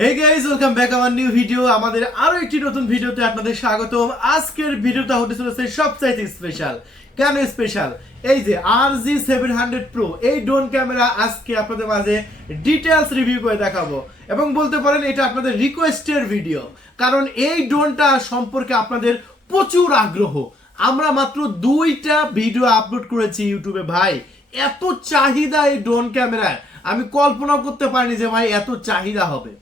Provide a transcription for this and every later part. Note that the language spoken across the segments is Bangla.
হে গাইস ওয়েলকাম ব্যাক আমার নিউ ভিডিও আমাদের আরও একটি নতুন ভিডিওতে আপনাদের স্বাগতম। আজকের ভিডিওটা হতে চলেছে সবচাইতে স্পেশাল কেন স্পেশাল এই যে R G seven hundred pro এই ড্রোন ক্যামেরা আজকে আপনাদের মাঝে ডিটেলস রিভিউ করে দেখাবো। এবং বলতে পারেন এটা আপনাদের রিকোয়েস্টের ভিডিও কারণ এই ড্রোনটা সম্পর্কে আপনাদের প্রচুর আগ্রহ। আমরা মাত্র দুইটা ভিডিও আপলোড করেছি ইউটিউবে ভাই। এত চাহিদা এই ড্রোন ক্যামেরায় আমি কল্পনা করতে পারিনি যে, ভাই, এত চাহিদা হবে।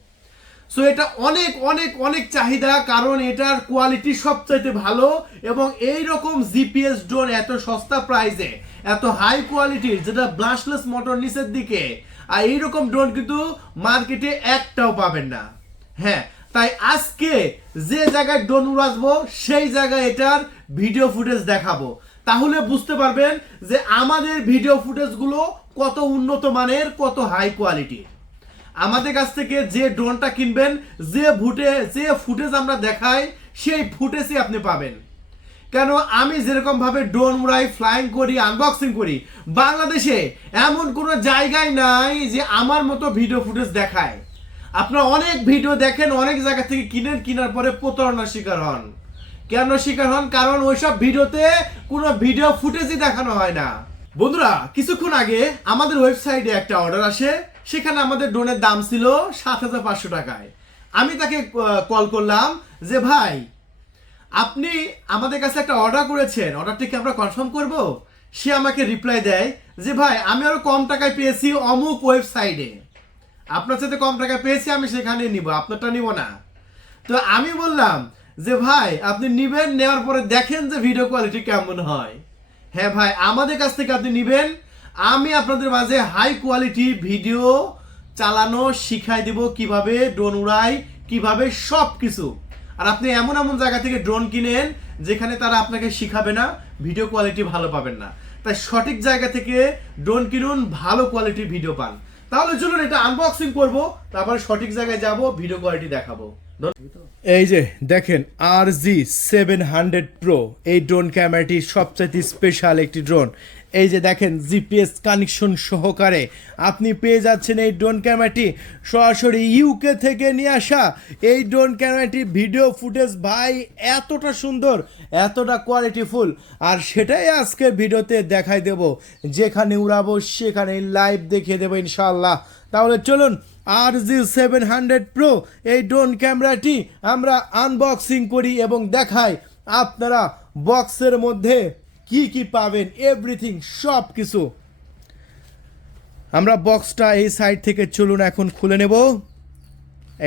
সো এটা অনেক অনেক অনেক চাহিদা, কারণ এটার কোয়ালিটি সবচাইতে ভালো এবং এই রকম জিপিএস ড্রোন এত সস্তা প্রাইসে এত হাই কোয়ালিটির যেটা ব্লাশলেস মোটর নিচের দিকে, আর এইরকম ড্রোন কিন্তু মার্কেটে একটাও পাবেন না। হ্যাঁ তাই আজকে যে জায়গায় ড্রোন উড়াসবো সেই জায়গায় এটার ভিডিও ফুটেজ দেখাবো। তাহলে বুঝতে পারবেন যে আমাদের ভিডিও ফুটেজগুলো কত উন্নত মানের, কত হাই কোয়ালিটির আমাদের কাছ থেকে যে ড্রোনটা কিনবেন, যে ফুটে যে ফুটেজ আমরা দেখাই, সেই ফুটেজই আপনি পাবেন। কেন? আমি যেরকম ভাবে ড্রোন উড়াই ফ্লাইং করি আনবক্সিং করি, বাংলাদেশে এমন কোনো জায়গায় নাই যে আমার মতো ভিডিও ফুটেজ দেখায়। আপনারা অনেক ভিডিও দেখেন, অনেক জায়গা থেকে কিনেন, কেনার পরে প্রতারণার শিকার হন। কেন শিকার হন? কারণ ওইসব ভিডিওতে কোনো ভিডিও ফুটেজই দেখানো হয় না। বন্ধুরা, কিছুক্ষণ আগে আমাদের ওয়েবসাইটে একটা অর্ডার আসে। সেখানে আমাদের ড্রোনের দাম ছিল সাত হাজার পাঁচশো টাকায়। আমি তাকে কল করলাম যে, ভাই, আপনি আমাদের কাছে একটা অর্ডার করেছেন অর্ডারটি কি আমরা কনফার্ম করব? সে আমাকে রিপ্লাই দেয় যে, ভাই, আমি আরও কম টাকায় পেয়েছি অমুক ওয়েবসাইটে। আপনার সাথে কম টাকায় পেয়েছি, আমি সেখানে নিব, আপনারটা নিব না। তো আমি বললাম যে, ভাই, আপনি নিবেন, নেওয়ার পরে দেখেন যে ভিডিও কোয়ালিটি কেমন হয়। হ্যাঁ ভাই, আমাদের কাছ থেকে আপনি নিবেন আমি আপনাদের মাঝে হাই কোয়ালিটি ভিডিও চালানো শিখাই দিব কীভাবে ড্রোন উড়াই, কীভাবে সব কিছু আর আপনি এমন এমন জায়গা থেকে ড্রোন কিনেন যেখানে তারা আপনাকে শিখাবে না ভিডিও কোয়ালিটি ভালো পাবেন না। তাই সঠিক জায়গা থেকে ড্রোন কিনুন, ভালো কোয়ালিটির ভিডিও পান। তাহলে চলুন এটা আনবক্সিং করব, তারপরে সঠিক জায়গায় যাব ভিডিও কোয়ালিটি দেখাবো। এই যে দেখেন R G seven hundred pro এই ড্রোন ক্যামেরাটি সবচাইতে স্পেশাল একটি ড্রোন এই যে দেখেন জিপিএস কানেকশন সহকারে আপনি পেয়ে যাচ্ছেন এই ড্রোন ক্যামেরাটি সরাসরি ইউকে থেকে নিয়ে আসা এই ড্রোন ক্যামেরাটি ভিডিও ফুটেজ ভাই, এতটা সুন্দর, এতটা কোয়ালিটিফুল আর সেটাই আজকে ভিডিওতে দেখাই দেব। যেখানে উড়াবো, সেখানে লাইভ দেখিয়ে দেবো ইনশাল্লাহ তাহলে চলুন R G seven hundred pro এই ড্রোন ক্যামেরাটি আমরা আনবক্সিং করি এবং দেখাই। আপনারা বক্সের মধ্যে কি কি পাবেন এভরিথিং সব কিছু আমরা বক্সটা এই সাইড থেকে চলুন, এখন খুলে নেব।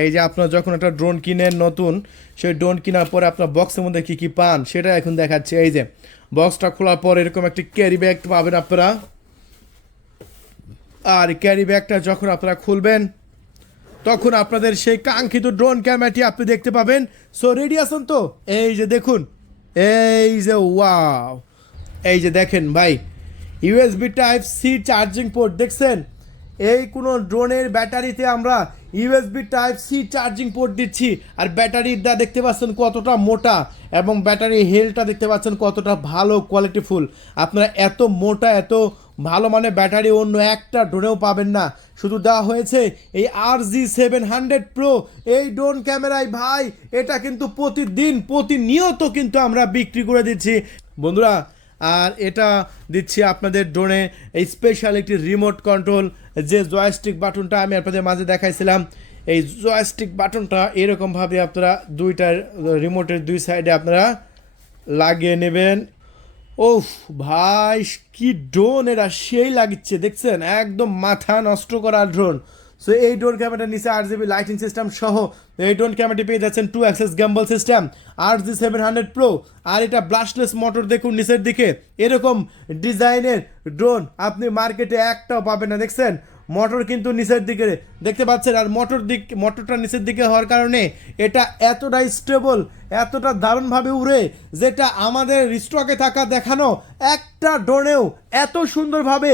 এই যে আপনারা যখন একটা ড্রোন কিনেন নতুন, সেই ড্রোন কেনার পরে আপনার বক্সের মধ্যে কি কি পান, সেটা এখন দেখাচ্ছে। এই যে বক্সটা খোলার পর এরকম একটি ক্যারি ব্যাগ পাবেন আপনারা। আর ক্যারি ব্যাগটা যখন আপনারা খুলবেন, তখন আপনাদের সেই কাঙ্ক্ষিত ড্রোন ক্যামেরাটি আপনি দেখতে পাবেন। সো রেডি আছেন তো? এই যে দেখুন, এই যে ওয়াও এই যে দেখেন ভাই USB type C charging port দেখছেন? এই কোনো ড্রোনের ব্যাটারিতে আমরা USB type C charging port দিচ্ছি, আর ব্যাটারিটা দেখতে পাচ্ছেন কতটা মোটা, এবং ব্যাটারি হেলটা দেখতে পাচ্ছেন কতটা ভালো কোয়ালিটিফুল আপনারা এত মোটা, এত ভালো মানে ব্যাটারি অন্য একটা ড্রোনেও পাবেন না। শুধু দেওয়া হয়েছে এই R G seven hundred pro এই ড্রোন ক্যামেরায় ভাই, এটা কিন্তু প্রতিদিন, প্রতিনিয়ত কিন্তু আমরা বিক্রি করে দিচ্ছি। বন্ধুরা আর এটা দিচ্ছি আপনাদের ড্রোনে এই স্পেশাল একটি রিমোট কন্ট্রোল যে জয়স্টিক বাটনটা আমি আপনাদের মাঝে দেখাইছিলাম, এই জয়স্টিক বাটনটা এরকমভাবে আপনারা দুইটার রিমোটের দুই সাইডে আপনারা লাগিয়ে নেবেন। ওফ ভাই, কি ড্রোন এরা সেই লাগিচ্ছে, দেখছেন? একদম মাথা নষ্ট করা ড্রোন সো এই ড্রোন ক্যামেরার নিচে আট জিবি লাইটিং সিস্টেম সহ এই ড্রোন ক্যামেরাটি পেয়ে যাচ্ছেন two axis gimbal system R G seven hundred pro আর এটা ব্লাস্টলেস মোটর দেখুন নিচের দিকে। এরকম ডিজাইনের ড্রোন আপনি মার্কেটে একটাও পাবেন না, দেখছেন? মোটর কিন্তু নিচের দিকে, দেখতে পাচ্ছেন? আর মোটর দিক মোটরটা নিচের দিকে হওয়ার কারণে এটা এতটা স্টেবল এতটা দারুণভাবে উড়ে, যেটা আমাদের স্টকে থাকা দেখানো একটা ড্রোনেও এত সুন্দরভাবে,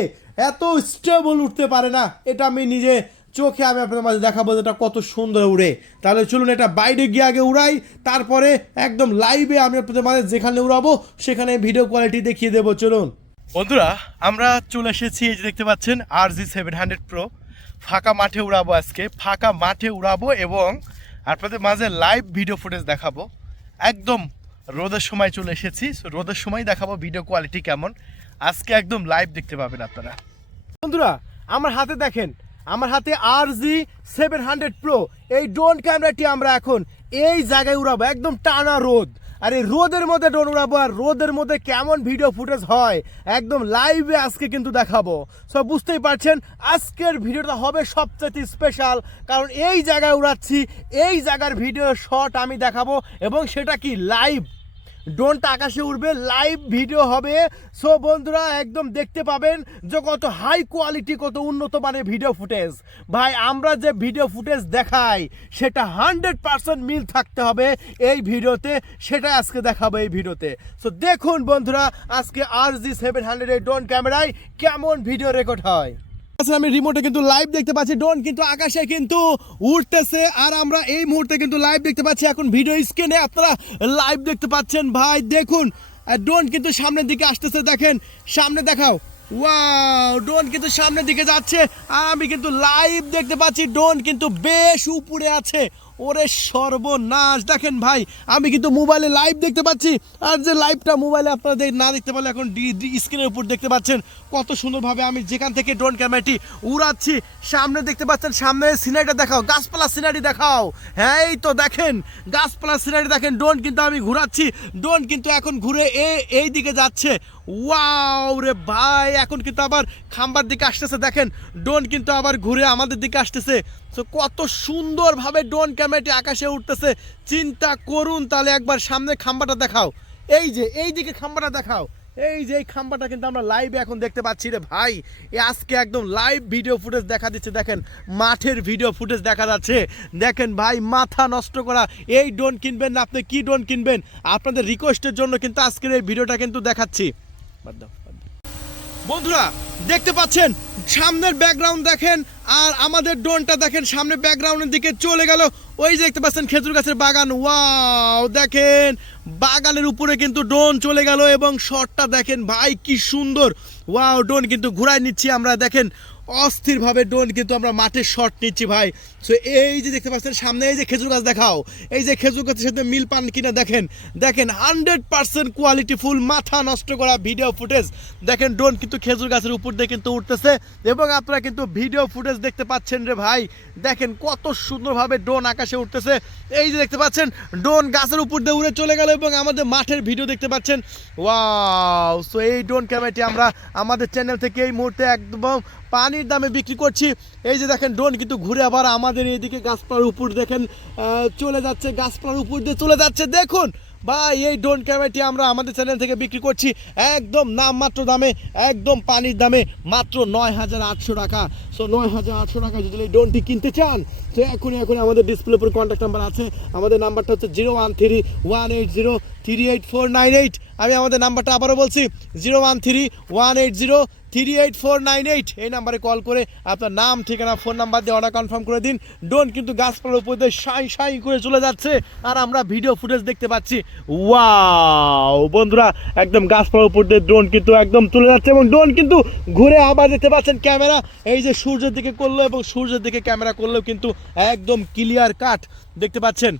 এত স্টেবল উঠতে পারে না, এটা আমি নিজে চোখে আমি আপনাদের মাঝে দেখাবো যে এটা কত সুন্দর উড়ে। তাহলে চলুন এটা বাইরে গিয়ে আগে উড়াই তারপরে একদম লাইভে আমি আপনাদের মাঝে যেখানে উড়াবো সেখানে ভিডিও কোয়ালিটি দেখিয়ে দেবো চলুন। বন্ধুরা আমরা চলে এসেছি এই যে দেখতে পাচ্ছেন R G seven hundred pro ফাঁকা মাঠে উড়াবো আজকে ফাঁকা মাঠে উড়াবো এবং আপনাদের মাঝে লাইভ ভিডিও ফুটেজ দেখাবো। একদম রোদের সময় চলে এসেছি রোদের সময় দেখাবো ভিডিও কোয়ালিটি কেমন। আজকে একদম লাইভ দেখতে পাবেন আপনারা। বন্ধুরা আমার হাতে দেখেন আমার হাতে R G seven hundred pro এই ড্রোন ক্যামেরাটি আমরা এখন এই জায়গায় উড়াবো, একদম টানা রোদ। আর এই রোদের মধ্যে ড্রোন উড়াবো, আর রোদের মধ্যে কেমন ভিডিও ফুটেজ হয়, একদম লাইভে আজকে কিন্তু দেখাবো। সব বুঝতেই পারছেন, আজকের ভিডিওটা হবে সবচেয়ে স্পেশাল কারণ এই জায়গায় উড়াচ্ছি, এই জায়গার ভিডিও শট আমি দেখাবো, এবং সেটা কি লাইভ ড্রোনটা আকাশে উঠবে লাইভ ভিডিও হবে। সো বন্ধুরা, একদম দেখতে পাবেন যে কত হাই কোয়ালিটি কত উন্নত মানের ভিডিও ফুটেজ ভাই, আমরা যে ভিডিও ফুটেজ দেখাই, সেটা হান্ড্রেড পার্সেন্ট মিল থাকতে হবে এই ভিডিওতে। সেটা আজকে দেখাবো এই ভিডিওতে। সো দেখুন বন্ধুরা, আজকে R G seven hundred drone ক্যামেরায় কেমন ভিডিও রেকর্ড হয়। আমি রিমোটে কিন্তু লাইভ দেখতে পাচ্ছি। ড্রোন কিন্তু আকাশে কিন্তু উঠতেছে আর আমরা এই মুহূর্তে কিন্তু লাইভ দেখতে পাচ্ছি। এখন ভিডিও স্ক্রিনে আপনারা লাইভ দেখতে পাচ্ছেন। ভাই, দেখুন। ড্রোন কিন্তু সামনের দিকে আসতেছে, দেখেন। সামনে দেখাও। ওয়াও ড্রোন কিন্তু সামনের দিকে যাচ্ছে। আর আমি কিন্তু লাইভ দেখতে পাচ্ছি। ড্রোন কিন্তু বেশ উপরে আছে। ওরে সর্বনাশ। দেখেন ভাই, আমি কিন্তু মোবাইলে লাইভ দেখতে পাচ্ছি। আর যে লাইভটা মোবাইলে আপনারা না দেখতে পারলে এখন ডি স্ক্রিনের উপর দেখতে পাচ্ছেন কত সুন্দরভাবে আমি যেখান থেকে ড্রোন ক্যামেরাটি উড়াচ্ছি, সামনে দেখতে পাচ্ছেন, সামনে সিনারিটা দেখাও, গাছপালা সিনারি দেখাও। হ্যাঁ এই তো দেখেন, গাছপালা সিনারি দেখেন ড্রোন কিন্তু আমি ঘুরাচ্ছি। ড্রোন কিন্তু এখন ঘুরে এই দিকে যাচ্ছে। ওয়াও রে ভাই, এখন কিন্তু আবার খাম্বার দিকে আসতেছে, দেখেন। ডোন কিন্তু আবার ঘুরে আমাদের দিকে আসতেছে। তো কত সুন্দরভাবে ড্রোন ক্যামেরাটি আকাশে উঠতেছে। চিন্তা করুন, তাহলে একবার সামনে খাম্বাটা দেখাও। এই যে, এই দিকে খাম্বাটা দেখাও। এই যে, এই খাম্বাটা কিন্তু আমরা লাইভে এখন দেখতে পাচ্ছি রে ভাই। এ আজকে একদম লাইভ ভিডিও ফুটেজ দেখা দিচ্ছে, দেখেন। মাঠের ভিডিও ফুটেজ দেখা যাচ্ছে। দেখেন ভাই, মাথা নষ্ট করা। এই ডোন কিনবেন না, আপনি কি ডোন কিনবেন? আপনাদের রিকোয়েস্টের জন্য কিন্তু আজকের এই ভিডিওটা কিন্তু দেখাচ্ছি। বাদ দাও, বাদ। বন্ধুরা দেখতে পাচ্ছেন সামনের ব্যাকগ্রাউন্ড দেখেন আর আমাদের ড্রোনটা দেখেন সামনে ব্যাকগ্রাউন্ডের দিকে চলে গেল ওই যে দেখতে পাচ্ছেন খেজুর গাছের বাগান ওয়াও দেখেন বাগানের উপরে কিন্তু ড্রোন চলে গেল এবং শটটা দেখেন, ভাই কি সুন্দর। ওয়াও, ড্রোন কিন্তু ঘুরাই নিচ্ছি আমরা, দেখেন, অস্থিরভাবে ড্রোন কিন্তু আমরা মাঠে শট নিচ্ছি, ভাই। সো এই যে দেখতে পাচ্ছেন, সামনে এই যে খেজুর গাছ দেখাও। এই যে খেজুর গাছের সাথে মিল পান কিনা দেখেন। দেখেন হান্ড্রেড পার্সেন্ট কোয়ালিটি ফুল, মাথা নষ্ট করা ভিডিও ফুটেজ দেখেন, ড্রোন কিন্তু খেজুর গাছের উপর দিয়ে কিন্তু উঠতেছে এবং আপনারা কিন্তু ভিডিও ফুটেজ দেখতে পাচ্ছেন রে ভাই। দেখেন, কত সুন্দরভাবে ড্রোন আকাশে উঠতেছে। এই যে দেখতে পাচ্ছেন, ড্রোন গাছের উপর দিয়ে উড়ে চলে গেল এবং আমাদের মাঠের ভিডিও দেখতে পাচ্ছেন। ওয়াও সো এই ড্রোন ক্যামেরাটি আমরা আমাদের চ্যানেল থেকে এই মুহূর্তে একদম পানির দামে বিক্রি করছি। এই যে দেখেন ড্রোন কিন্তু ঘুরে আবার আমাদের এইদিকে গাছপালার উপর দেখেন চলে যাচ্ছে, গাছপালার উপর দিয়ে চলে যাচ্ছে। দেখুন ভাই, এই ড্রোন ক্যামেরাটি আমরা আমাদের চ্যানেল থেকে বিক্রি করছি একদম নামমাত্র দামে, একদম পানির দামে মাত্র নয় হাজার আটশো টাকা। সো নয় হাজার আটশো টাকা যদি এই ড্রোনটি কিনতে চান, তো এখনই এখন আমাদের ডিসপ্লে উপর কন্ট্যাক্ট নাম্বার আছে। আমাদের নাম্বারটা হচ্ছে zero one three one eight zero three eight four nine eight আমি আমাদের নাম্বারটা আবারও বলছি, zero one three one eight zero three eight four nine eight. এই নাম্বারে কল করে আপনার নাম, ঠিকানা, ফোন নাম্বার দিয়ে অর্ডার কনফার্ম করে দিন। ডোন কিন্তু গাছপালার উপর দিয়ে সাই সাই করে চলে যাচ্ছে আর আমরা ভিডিও ফুটেজ দেখতে পাচ্ছি। ওয়াও, বন্ধুরা, একদম গাছপালার উপর দিয়ে ড্রোন কিন্তু একদম চলে যাচ্ছে এবং ড্রোন কিন্তু ঘুরে আবার দেখতে পাচ্ছেন ক্যামেরা। এই যে সূর্যের দিকে করল এবং সূর্যের দিকে ক্যামেরা করলেও কিন্তু একদম ক্লিয়ার কাট দেখতে পাচ্ছেন।